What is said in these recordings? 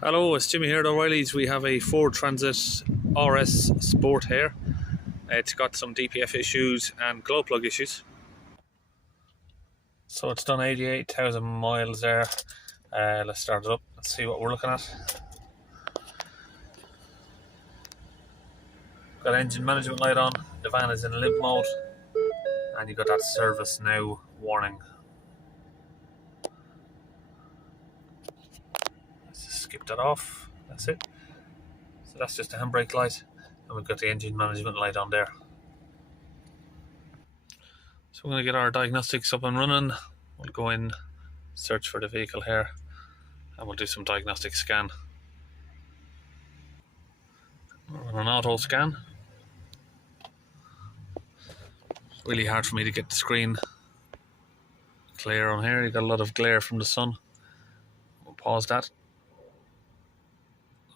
Hello, it's Jimmy here at O'Reilly's. We have a Ford Transit RS Sport here. It's got some DPF issues and glow plug issues. So it's done 88,000 miles there. Let's start it up. Let's see what we're looking at. Got engine management light on. The van is in limp mode. And you got that service now warning. Let's just skip that off. That's it. So that's just the handbrake light. And we've got the engine management light on there. So we're going to get our diagnostics up and running. We'll go in, search for the vehicle here, and we'll do some diagnostic scan. We're on an auto scan. It's really hard for me to get the screen clear on here. You've got a lot of glare from the sun. We'll pause that.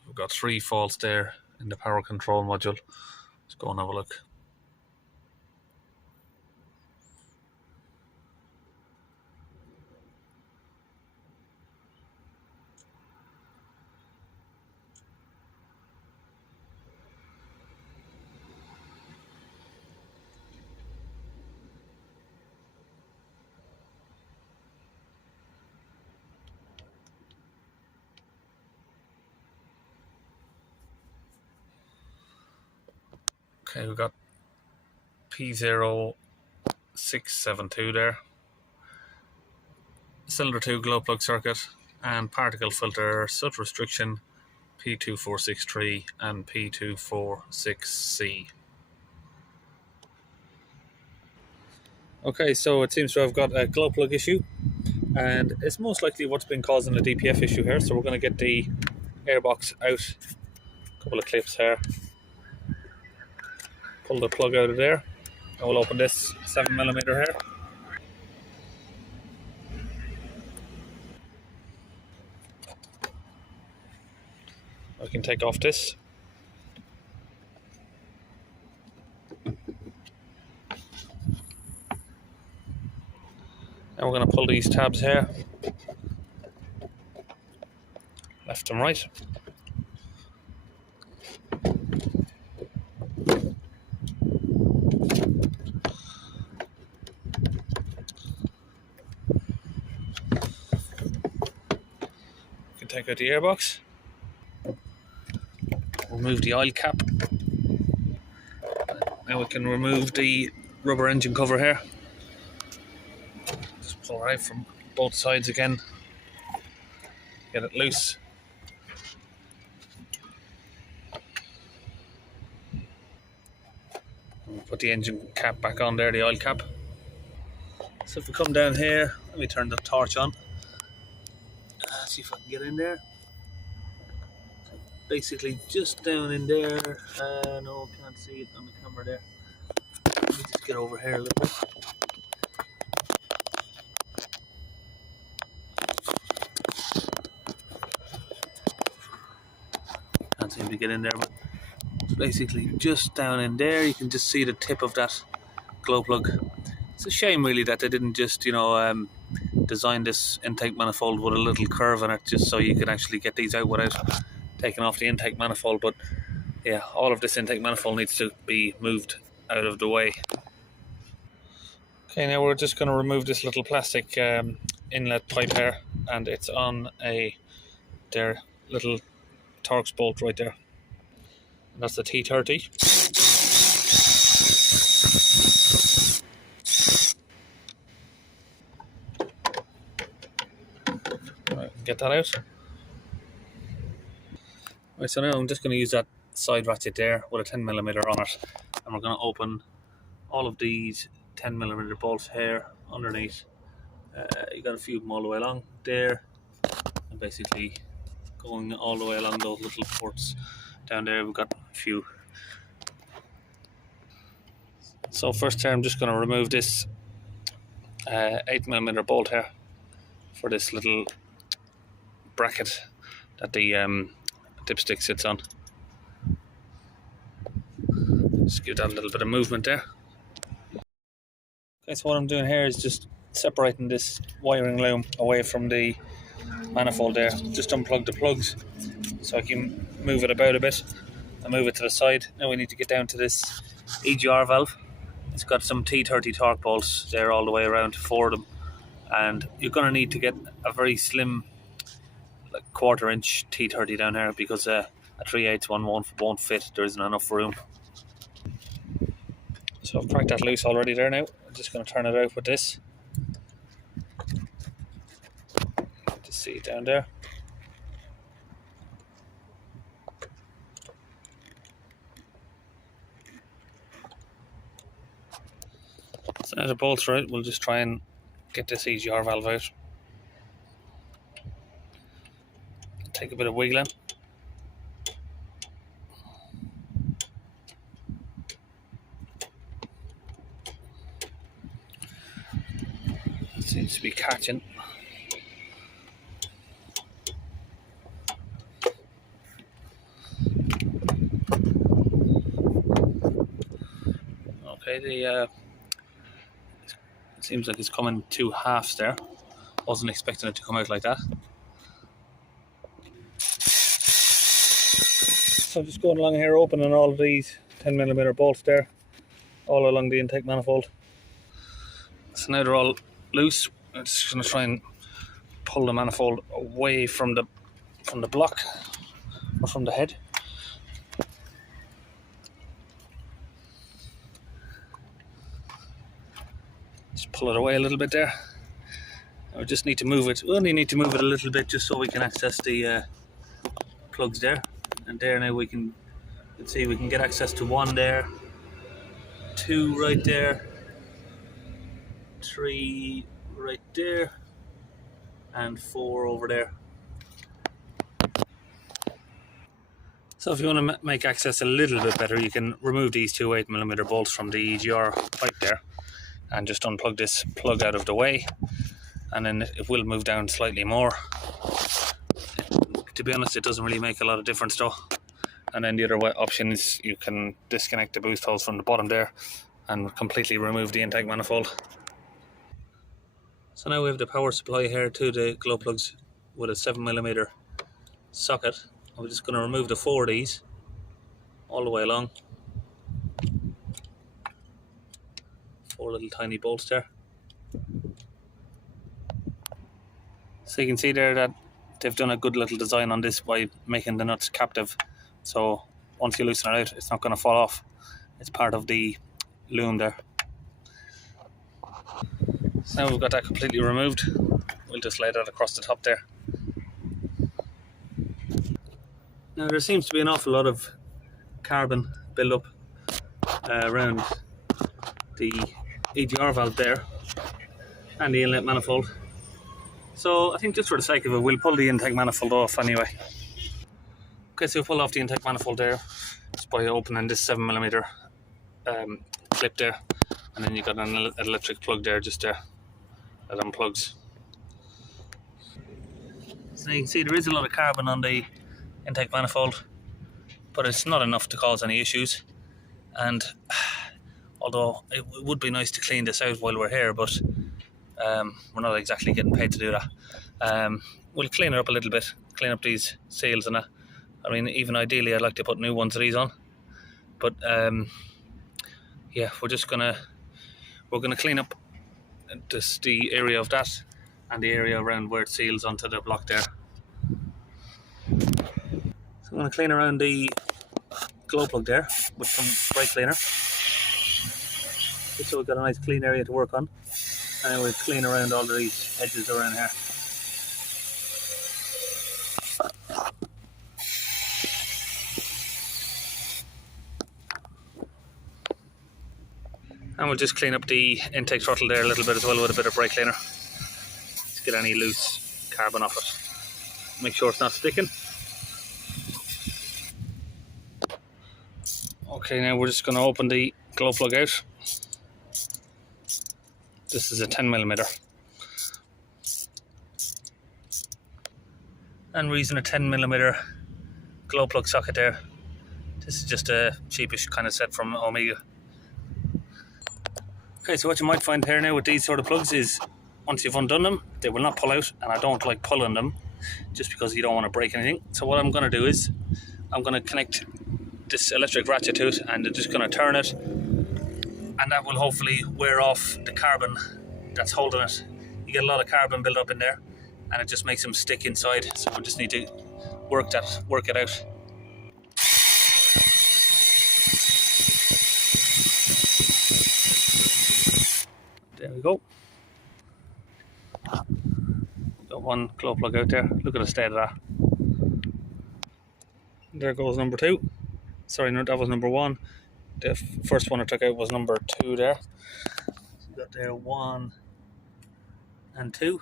We've got 3 faults there in the power control module. Let's go and have a look. Okay, we've got P0672 there. Cylinder 2 glow plug circuit and particle filter soot restriction P2463 and P246C. Okay, so it seems to have got a glow plug issue, and it's most likely what's been causing the DPF issue here. So we're going to get the airbox out. A couple of clips here. Pull the plug out of there, and we'll open this 7mm here. We can take off this. And we're going to pull these tabs here, left and right. Take out the airbox, remove the oil cap. Now we can remove the rubber engine cover here. Just pull it out from both sides again, get it loose. We'll put the engine cap back on there, the oil cap. So if we come down here, let me turn the torch on. See if I can get in there. Basically just down in there. No, can't see it on the camera there. Let me just get over here a little bit. Can't seem to get in there, but it's basically just down in there. You can just see the tip of that glow plug. It's a shame really that they didn't just, design this intake manifold with a little curve in it, just so you can actually get these out without taking off the intake manifold. But yeah, all of this intake manifold needs to be moved out of the way. Okay, now we're just going to remove this little plastic inlet pipe here, and it's on their little Torx bolt right there, and that's the T30. Get that out. Right, so now I'm just going to use that side ratchet there with a 10mm on it, and we're going to open all of these 10mm bolts here underneath. You got a few of them all the way along there, and basically going all the way along those little ports down there. We've got a few. So first here I'm just going to remove this 8mm bolt here for this little bracket that the dipstick sits on. Just give that a little bit of movement there. Okay, so what I'm doing here is just separating this wiring loom away from the manifold there. Just unplug the plugs so I can move it about a bit and move it to the side. Now we need to get down to this EGR valve. It's got some T30 torque bolts there all the way around, 4 of them, and you're going to need to get a very slim, like 1/4 inch T30 down here, because a 3/8 one won't fit. There isn't enough room. So I've cracked that loose already there. Now I'm just going to turn it out with this. Just see it down there. So now the bolts are out, we'll just try and get this EGR valve out. Take a bit of wiggling. It seems to be catching. Okay, it seems like it's coming 2 halves there. Wasn't expecting it to come out like that. So I'm just going along here, opening all of these 10mm bolts there, all along the intake manifold. So now they're all loose. I'm just going to try and pull the manifold away from the block, or from the head. Just pull it away a little bit there. I just need to move it. We only need to move it a little bit just so we can access the plugs there. And there now we can, let's see, we can get access to 1 there, 2 right there, 3 right there, and 4 over there. So if you want to make access a little bit better, you can remove these 2 8mm bolts from the EGR pipe there and just unplug this plug out of the way, and then it will move down slightly more. To be honest, it doesn't really make a lot of difference though. And then the other option is you can disconnect the boost holes from the bottom there and completely remove the intake manifold. So now we have the power supply here to the glow plugs with a 7mm socket. I'm just going to remove the 4 of these all the way along. 4 little tiny bolts there. So you can see there that they've done a good little design on this by making the nuts captive. So once you loosen it out, it's not going to fall off. It's part of the loom there. So now we've got that completely removed. We'll just lay that across the top there. Now there seems to be an awful lot of carbon build-up around the EGR valve there and the inlet manifold. So I think just for the sake of it, we'll pull the intake manifold off anyway. Okay, so we'll pull off the intake manifold there just by opening this 7mm clip there, and then you've got an electric plug there just there that unplugs. So you can see there is a lot of carbon on the intake manifold, but it's not enough to cause any issues. And although it would be nice to clean this out while we're here, but we're not exactly getting paid to do that. We'll clean it up a little bit, clean up these seals and that. I mean, even ideally I'd like to put new ones of these on, but yeah, we're gonna clean up just the area of that and the area around where it seals onto the block there. So I'm going to clean around the glow plug there with some brake cleaner, just so we've got a nice clean area to work on. And we'll clean around all of these edges around here. And we'll just clean up the intake throttle there a little bit as well with a bit of brake cleaner to get any loose carbon off it. Make sure it's not sticking. Okay, now we're just going to open the glow plug out. This is a 10mm. And we're using a 10mm glow plug socket there. This is just a cheapish kind of set from Omega. Okay, so what you might find here now with these sort of plugs is once you've undone them, they will not pull out, and I don't like pulling them just because you don't want to break anything. So what I'm going to do is I'm going to connect this electric ratchet to it, and I'm just going to turn it, and that will hopefully wear off the carbon that's holding it. You get a lot of carbon built up in there, and it just makes them stick inside. So we just need to work it out. There we go. Got one glow plug out there. Look at the state of that. There goes number 2. Sorry, no, that was number 1. The first one I took out was number 2 there. So we got there 1 and 2.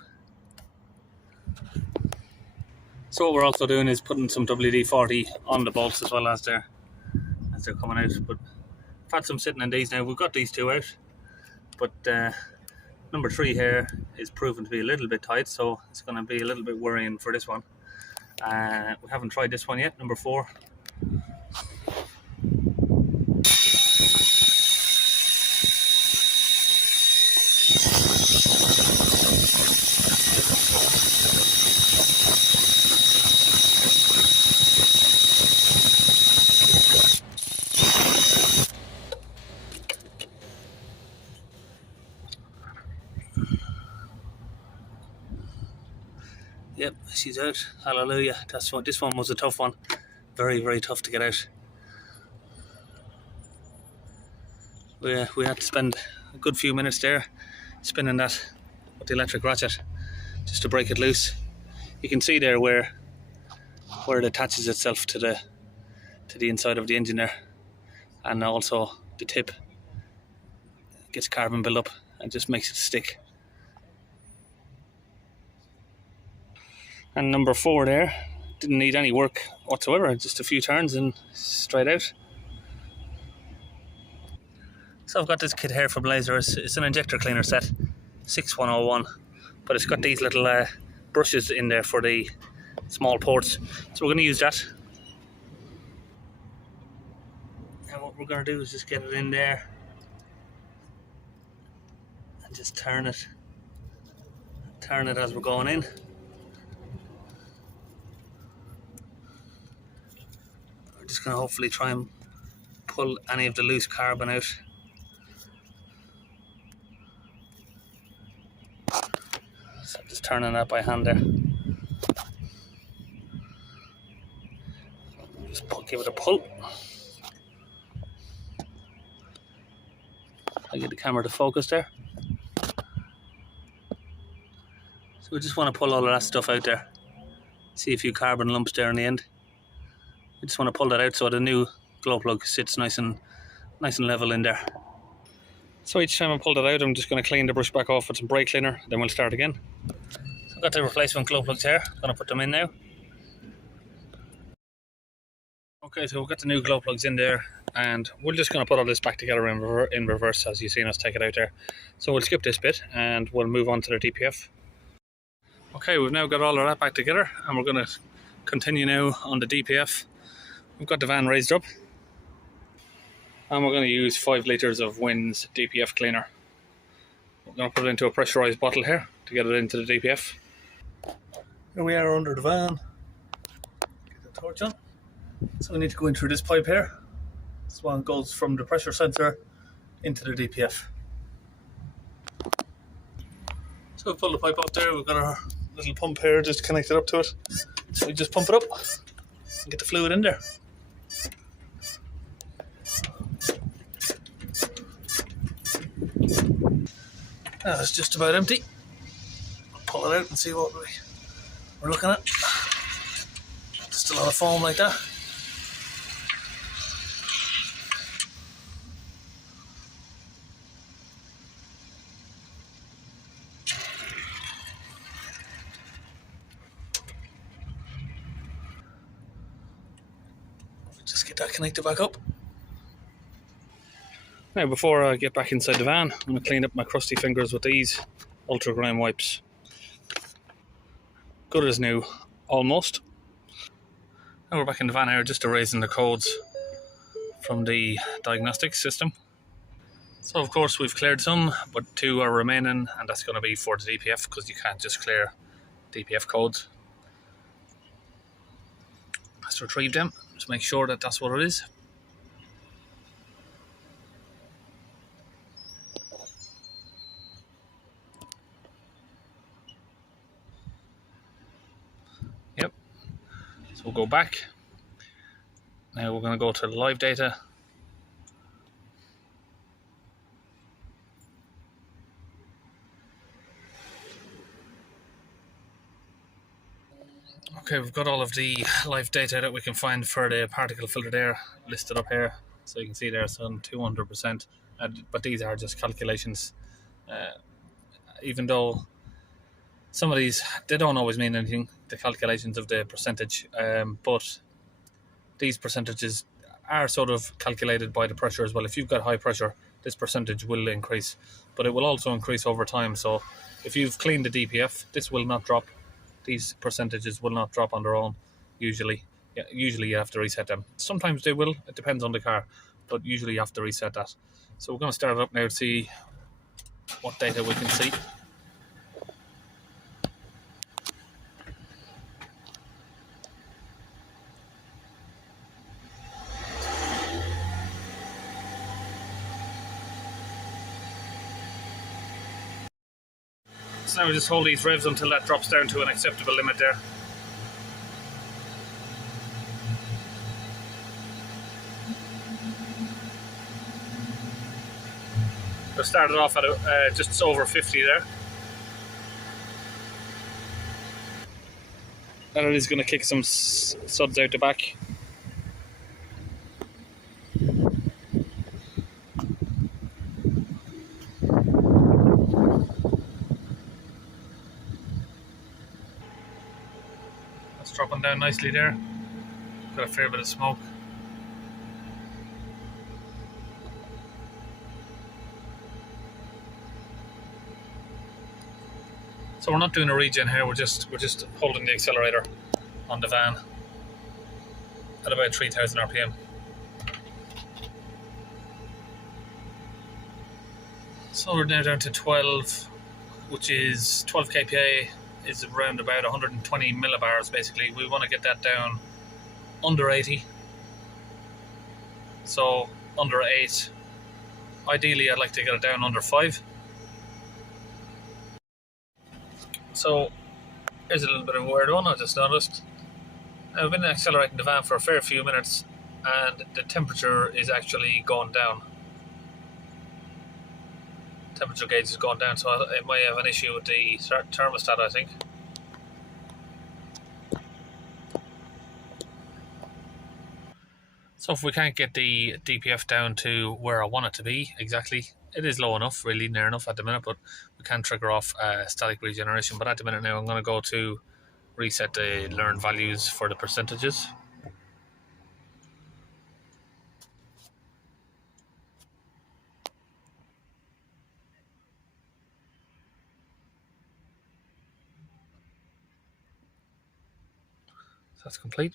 So what we're also doing is putting some WD-40 on the bolts as well as they're coming out. But I've had some sitting in these now. We've got these 2 out, but number 3 here is proven to be a little bit tight, so it's going to be a little bit worrying for this one. We haven't tried this one yet, number 4. Yep, she's out. Hallelujah. This one was a tough one. Very, very tough to get out. We had to spend a good few minutes there spinning that with the electric ratchet just to break it loose. You can see there where it attaches itself to the inside of the engine there, and also the tip gets carbon build up and just makes it stick. And number 4 there didn't need any work whatsoever, just a few turns and straight out. So I've got this kit here from Blazer. It's an injector cleaner set, 6101, but it's got these little brushes in there for the small ports. So we're going to use that. And what we're going to do is just get it in there and just turn it as we're going in. Just going to hopefully try and pull any of the loose carbon out. So just turning that by hand there. Just give it a pull. I get the camera to focus there. So we just want to pull all of that stuff out there. See a few carbon lumps there in the end. I just want to pull that out so the new glow plug sits nice and level in there. So each time I pull that out, I'm just going to clean the brush back off with some brake cleaner, then we'll start again. So I've got the replacement glow plugs here. I'm going to put them in now. Okay, so we've got the new glow plugs in there, and we're just going to put all this back together in reverse as you've seen us take it out there. So we'll skip this bit and we'll move on to the DPF. Okay, we've now got all of that back together, and we're going to continue now on the DPF. We've got the van raised up, and we're going to use 5 litres of Win's DPF cleaner. We're going to put it into a pressurised bottle here to get it into the DPF. Here we are under the van. Get the torch on. So we need to go in through this pipe here. This one goes from the pressure sensor into the DPF. So we pull the pipe up there. We've got our little pump here just connected up to it. So we just pump it up and get the fluid in there. Now it's just about empty. I'll pull it out and see what we're looking at. Just a lot of foam like that. Just get that connected back up. Now before I get back inside the van, I'm going to clean up my crusty fingers with these ultra grime wipes. Good as new, almost. Now we're back in the van here, just erasing the codes from the diagnostic system. So of course we've cleared some, but 2 are remaining, and that's going to be for the DPF, because you can't just clear DPF codes. Let's retrieve them, just make sure that that's what it is. Yep. So we'll go back. Now we're going to go to the live data. Okay, we've got all of the live data that we can find for the particle filtered air listed up here. So you can see there's some 200%, but these are just calculations. Even though some of these, they don't always mean anything, the calculations of the percentage, but these percentages are sort of calculated by the pressure as well. If you've got high pressure, this percentage will increase, but it will also increase over time. So if you've cleaned the DPF, this will not drop. These percentages will not drop on their own, usually. Yeah, usually you have to reset them. Sometimes they will, it depends on the car, but usually you have to reset that. So we're going to start it up now to see what data we can see. So now we just hold these revs until that drops down to an acceptable limit there. We started off at just over 50 there. And it is going to kick some suds out the back. That's dropping down nicely there. Got a fair bit of smoke. So we're not doing a regen here, we're just holding the accelerator on the van at about 3000 RPM. So we're now down to 12, which is 12 kPa is around about 120 millibars basically. We want to get that down under 80. So under 8. Ideally I'd like to get it down under 5. So here's a little bit of a weird one I just noticed. I've been accelerating the van for a fair few minutes and the temperature is actually going down. Temperature gauge is going down, so it might have an issue with the thermostat, I think. So if we can't get the DPF down to where I want it to be exactly, it is low enough, really near enough at the minute, but we can trigger off static regeneration. But at the minute now I'm going to go to reset the learned values for the percentages. So that's complete.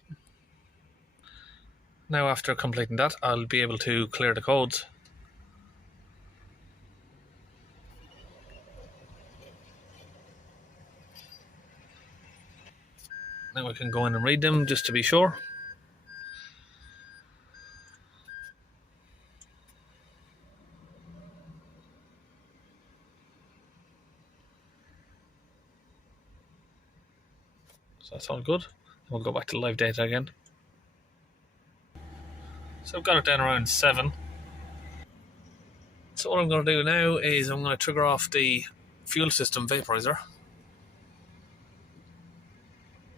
Now after completing that, I'll be able to clear the codes. Now we can go in and read them just to be sure. So that's all good. We'll go back to live data again. So I've got it down around 7. So what I'm going to do now is I'm going to trigger off the fuel system vaporizer.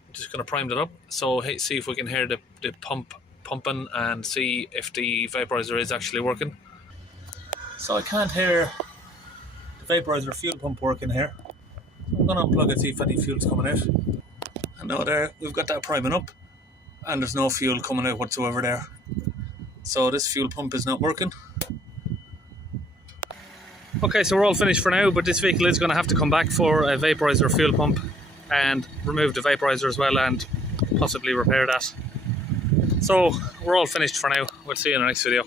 I'm just going to prime it up, so see if we can hear the pump pumping and see if the vaporizer is actually working. So I can't hear the vaporizer fuel pump working here. I'm going to unplug it, see if any fuel's coming out. And now there, we've got that priming up and there's no fuel coming out whatsoever there. So this fuel pump is not working. Okay, so we're all finished for now, but this vehicle is going to have to come back for a vaporizer fuel pump and remove the vaporizer as well and possibly repair that. So we're all finished for now. We'll see you in the next video.